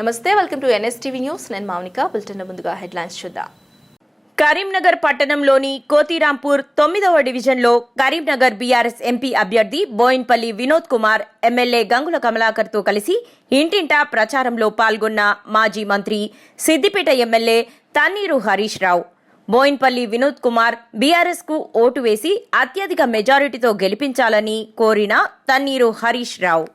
నమస్తే welcome to NSTV news. నేను Mounika bulletin ముందుగా హెడ్లైన్స్ చూద్దాం. కరీంనగర్ పట్టణంలోని కోతిరాంపూర్ తొమ్మిదవ డివిజన్లో కరీంనగర్ బీఆర్ఎస్ ఎంపీ అభ్యర్థి బోయిన్పల్లి వినోద్ కుమార్ ఎమ్మెల్యే గంగుల కమలాకర్తో కలిసి ఇంటింటా ప్రచారంలో పాల్గొన్న మాజీ మంత్రి సిద్దిపేట ఎమ్మెల్యే తన్నీరు హరీష్ రావు. బోయిన్పల్లి వినోద్ కుమార్ బీఆర్ఎస్కు ఓటు వేసి అత్యధిక మెజారిటీతో గెలిపించాలని కోరిన తన్నీరు హరీష్ రావు.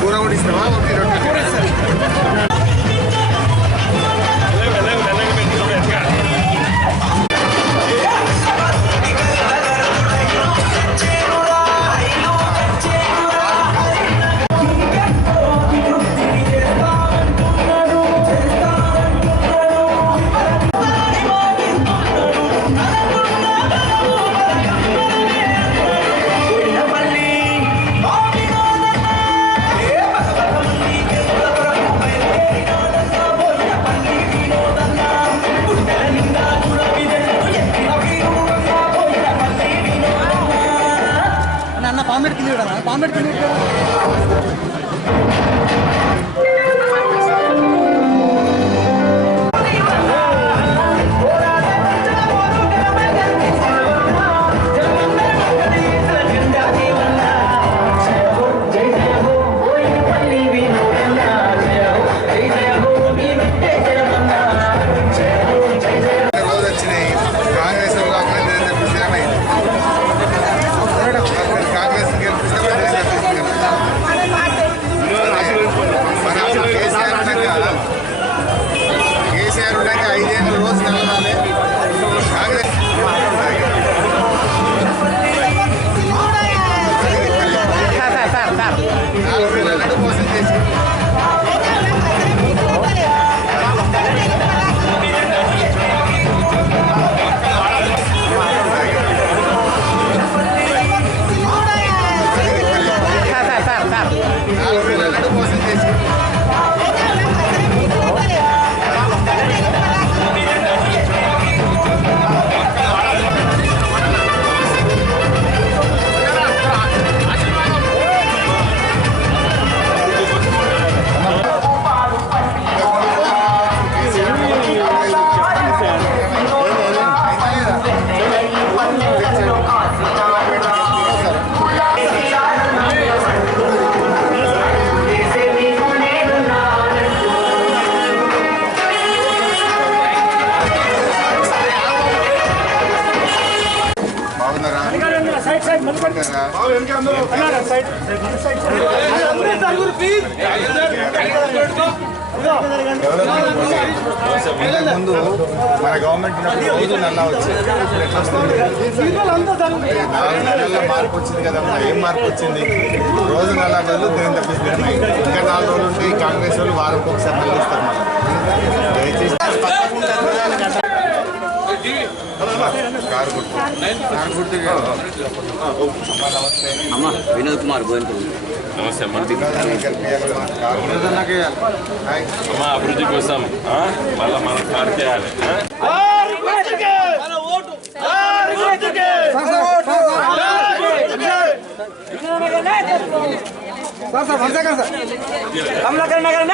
కూర కూడా ఇస్తావా ఒకటి రెండు América. ముందు మన గవర్నమెంట్ ఉన్నప్పుడు రోజు నల్లా వచ్చేది నాలుగు నెలల్లో మార్పు వచ్చింది కదమ్మా ఏం మార్పు వచ్చింది? రోజు నెల బదులు దినం తప్పించి ఇంకా నాలుగు రోజులు ఉంటే కాంగ్రెస్ వాళ్ళు వారం ఒకసారి మళ్ళీ ఇస్తారు మళ్ళీ. దయచేసి కారు గుర్తు కారు గుర్తుగా అమ్మా వినోద్ కుమార్ గోవింద్ నమస్తే అమ్మా కారు అభివృద్ధి కోసం? మళ్ళా మనం స్టార్ట్ చేయాలి? Sir sir one second sir Kamalakar Nagar